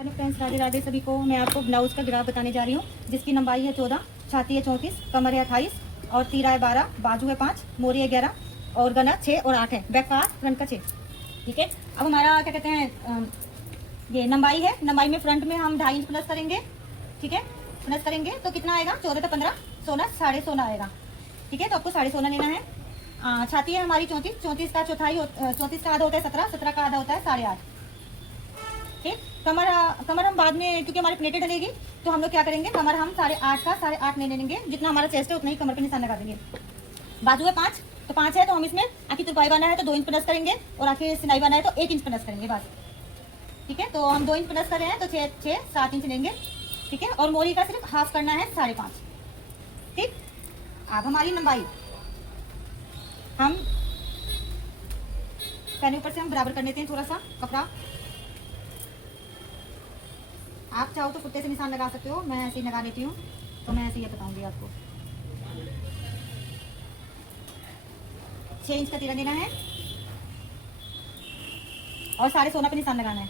Hello friends, Radhe Radhe सभी को। मैं आपको ब्लाउज का ग्राफ बताने जा रही हूँ, जिसकी लंबाई है 14, छाती है 34, कमर है 28 और तीरा है 12, बाजू है 5, मोरी है 11 और गला 6 और 8 है। बैक का 8, फ्रंट का 6। ठीक है। अब हमारा क्या कहते हैं, ये लंबाई है। लंबाई में फ्रंट में हम 2.5 इंच प्लस करेंगे। ठीक है, प्लस करेंगे तो कितना आएगा? 14 तो 15, 16, 16.5 आएगा। ठीक है, तो आपको 16.5 लेना है। छाती है हमारी 34, 34 का चौथाई 34 का आधा होता है 17, 17 का आधा होता है 8.5। ठीक। कमर हम बाद में, क्योंकि हमारी प्लेटें डलेगी तो हम लोग क्या करेंगे, कमर हम 8.5 का 8.5 ले लेंगे। जितना हमारा चेस्ट है उतना ही कमर पे निशान लगा देंगे। बाजू है 5, तो 5 है तो हम इसमें आखिर तुरपाई बना है तो 2 इंच प्लस करेंगे और आखिर सिलाई बना है तो 1 इंच प्लस करेंगे बस। ठीक है, तो हम 2 इंच प्लस कर रहे हैं तो 7 इंच लेंगे। ठीक है, और मोरी का सिर्फ हाफ करना है 5.5। ठीक। अब हमारी लंबाई हम पहले ऊपर से हम बराबर कर लेते हैं थोड़ा सा कपड़ा। आप चाहो तो कुत्ते से निशान लगा सकते हो, मैं ऐसे ही लगा लेती हूँ। तो मैं ऐसे ही बताऊंगी आपको। 6 इंच का तीरा देना है और 16.5 पे निशान लगाना है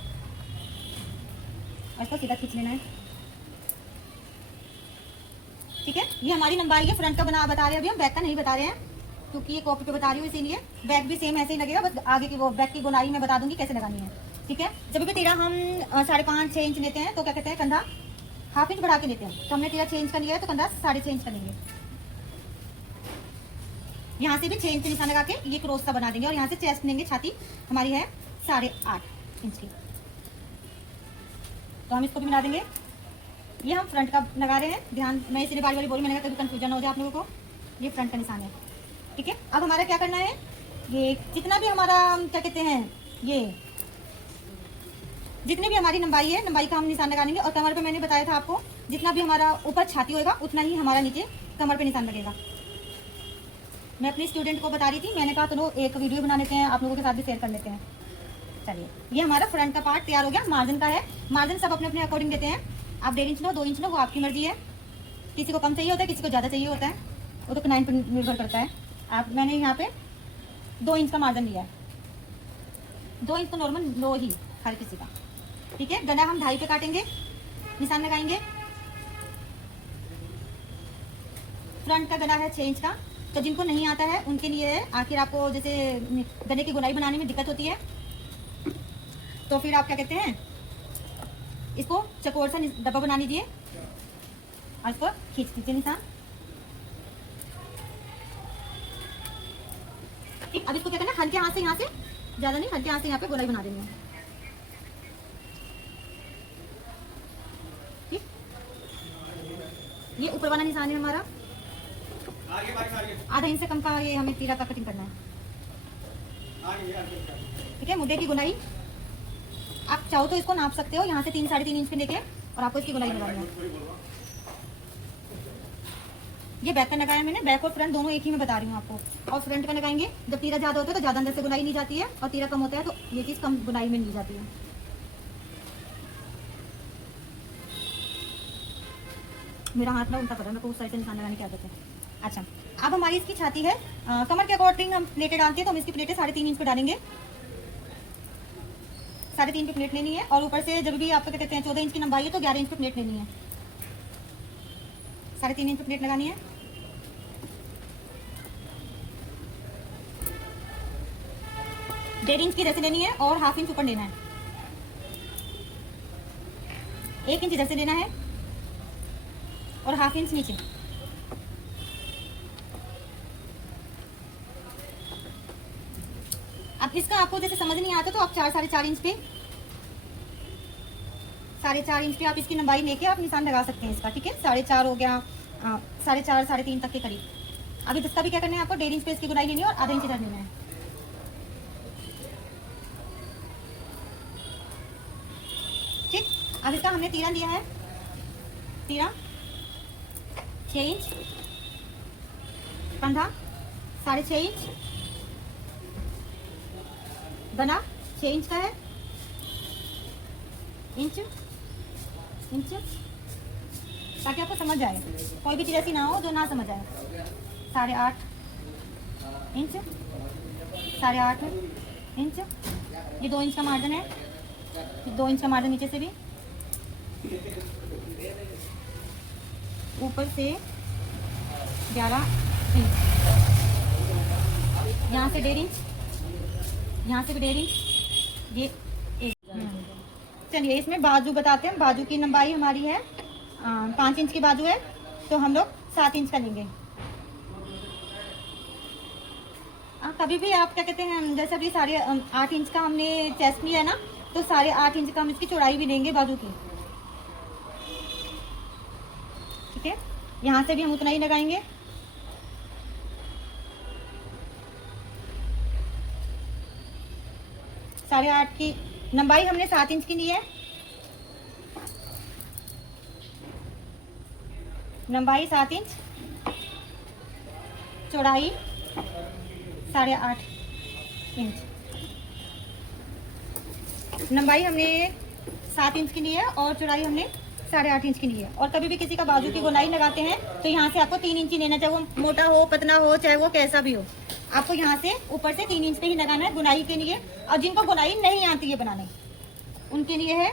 और इसको सीधा खींच लेना है। ठीक है, ये हमारी लंबाई है। फ्रंट का बता रहे हैं, अभी हम बैक का नहीं बता रहे हैं क्योंकि ये कॉपी पे बता रही हूँ, इसीलिए बैक भी सेम ऐसे ही लगेगा। बस आगे की वो बैक की गुनाई मैं बता दूंगी कैसे लगानी है। ठीक है, जब भी तीरा हम 5.5-6 इंच लेते हैं तो क्या कहते हैं, कंधा हाफ इंच बढ़ा के लेते हैं। तो हमने तीरा 6 इंच का लिया है तो कंधा 6.5 इंच का लेंगे। यहाँ से भी 6 इंच निशान लगा के ये क्रॉस सा बना देंगे और यहाँ से चेस्ट लेंगे। छाती हमारी है 8.5 इंच की, तो हम इसको भी बना देंगे। ये हम फ्रंट का लगा रहे हैं, ध्यान। मैं इसलिए बारी बारी बोली, मैंने कहा कभी कंफ्यूजन हो जाए आप लोगों को। ये फ्रंट का निशान है। ठीक है, अब हमारा क्या करना है, ये जितना भी हमारा क्या कहते हैं, ये जितनी भी हमारी लंबाई है, लंबाई का हम निशान लगा लेंगे। और कमर पे मैंने बताया था आपको, जितना भी हमारा ऊपर छाती होगा उतना ही हमारा नीचे कमर पे निशान लगेगा। मैं अपनी स्टूडेंट को बता रही थी, मैंने कहा चलो एक वीडियो बना लेते हैं, आप लोगों के साथ भी शेयर कर लेते हैं। चलिए, ये हमारा फ्रंट का पार्ट तैयार हो गया। मार्जिन का है, मार्जिन सब अपने अपने अकॉर्डिंग देते हैं। आप 1.5 इंच लो, 2 इंच लो, वो आपकी मर्जी है। किसी को कम चाहिए होता है, किसी को ज़्यादा चाहिए होता है, वो तो क्लाइंट पर निर्भर करता है। मैंने यहाँ पे 2 इंच का मार्जिन लिया है। 2 इंच तो नॉर्मल लो ही हर किसी का। ठीक है, गला हम 2.5 पे काटेंगे, निशान लगाएंगे। फ्रंट का गला है 6 इंच का, तो जिनको नहीं आता है उनके लिए आखिर आपको जैसे गले की गुनाई बनाने में दिक्कत होती है तो फिर आप क्या कहते हैं, इसको चकोर सा डब्बा बना लीजिए और इसको खींच दीजिए निशान। ठीक, अब इसको क्या करना है, हल्के हाथ से, यहाँ से ज्यादा नहीं, हल्के हाथ से यहाँ पे गुनाई बना देनी है। ठीक, ये ऊपर वाला निशान है हमारा। आधा इंच से कम का ये हमें तीरा का कटिंग करना है। ठीक है, मुद्दे की गुनाई आप चाहो तो इसको नाप सकते हो, यहाँ से 3-3.5 इंच पे लेके, और आपको इसकी गुनाई लगानी है। ये बैक का लगाया मैंने, बैक और फ्रंट दोनों एक ही में बता रही हूँ आपको। और फ्रंट का लगाएंगे, जब तीरा ज्यादा होता है तो ज्यादा अंदर से गुनाई ली जाती है, और तीरा कम होता है तो ये चीज कम गुनाई में ली जाती है। मेरा हाथ ना उल्टा पड़ा, मेरे को उस साइड से निशान लगाने की आदत है। अच्छा, अब हमारी इसकी छाती है, कमर के अकॉर्डिंग हम प्लेटें डालते हैं, तो हम इसकी प्लेटें 3.5 इंच पे डालेंगे। 3.5 पे प्लेट लेनी है, और ऊपर से जब भी आपको क्या कहते हैं 14 इंच की लंबाई है तो 11 इंच पे प्लेट लेनी है। 3.5 इंच पे प्लेट लगानी है। डेढ़ इंच की रस्सी लेनी है और हाफ इंच ऊपर लेना है। 1 इंच इधर से लेना है और हाफ इंच नीचे। अब इसका आपको जैसे समझ नहीं आता तो आप 4-4.5 इंच पे, 4.5 इंच पे आप इसकी लंबाई लेके आप निशान लगा सकते हैं इसका। ठीक है, 4.5 हो गया, 4.5-3.5 तक के करीब। अभी इसका भी क्या करना है, आपको 1.5 इंच पे इसकी गुनाई लेनी है और आधा इंच इधर लेना है। ठीक, अब इसका हमने तीरा लिया है, तीरा 6 इंच, कंधा 6.5 इंच, गला 6 इंच का है, इंच इंच, ताकि आपको समझ आए, कोई भी चीज़ ऐसी ना हो जो ना समझ आए। 8.5 इंच, 8.5 इंच, ये 2 इंच का मार्जिन है, 2 इंच का मार्जिन नीचे से भी, ऊपर से 11 इंच, यहाँ से 1.5 इंच, यहाँ से भी 1.5 इंच, ये 1। चलिए इसमें बाजू बताते हैं। बाजू की लंबाई हमारी है 5 इंच की बाजू है, तो हम लोग 7 इंच का लेंगे। कभी भी आप क्या कहते हैं, जैसे अभी 8.5 इंच का हमने चेस्ट लिया है ना, तो 8.5 इंच का हम इसकी चौड़ाई भी लेंगे बाजू की। ठीक है, यहाँ से भी हम उतना ही लगाएंगे। साढ़े 8 की लंबाई हमने 7 इंच की ली है, लंबाई 7 इंच, चौड़ाई 8.5 इंच। लंबाई हमने 7 इंच की ली है और चौड़ाई हमने 8.5 इंच की ली है। और कभी भी किसी का बाजू की गोलाई लगाते हैं तो यहाँ से आपको 3 इंच ही लेना, चाहे वो मोटा हो पतला हो चाहे वो कैसा भी हो, आपको यहाँ से ऊपर से 3 इंच पे ही लगाना है गुनाई के लिए। और जिनको गुनाई नहीं आती है बनाने, उनके लिए है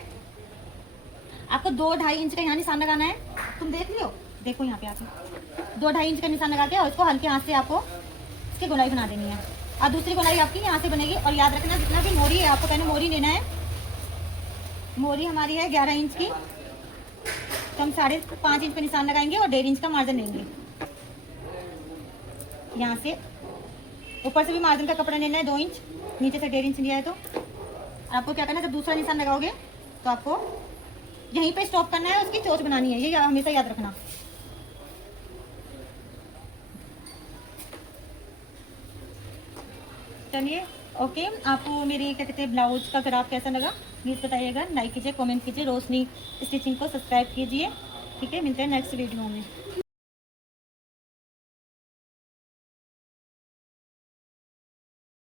आपको 2-2.5 इंच का यहाँ निशान लगाना है। तुम देख लियो, देखो यहाँ पे आके 2-2.5 इंच का निशान लगा के और इसको हल्के हाथ से आपको इसकी गुनाई बना देनी है। और दूसरी गुनाई आपकी यहाँ से बनेगी। और याद रखना जितना भी मोरी है आपको पहले मोरी लेना है। मोरी हमारी है 11 इंच की, तो हम 5.5 इंच पे निशान लगाएंगे और 1.5 इंच का मार्जिन लेंगे। यहाँ से ऊपर से भी मार्जिन का कपड़ा लेना है 2 इंच, नीचे से 1.5 इंच लिया है। तो आपको क्या करना है, जब दूसरा निशान लगाओगे तो आपको यहीं पे स्टॉप करना है, उसकी चोंच बनानी है, ये हमेशा याद रखना। चलिए ओके, आपको मेरी क्या कहते हैं ब्लाउज का ग्राफ कैसा लगा प्लीज़ बताइएगा, लाइक कीजिए, कमेंट कीजिए, रोशनी स्टिचिंग को सब्सक्राइब कीजिए। ठीक है, मिलते हैं नेक्स्ट वीडियो में।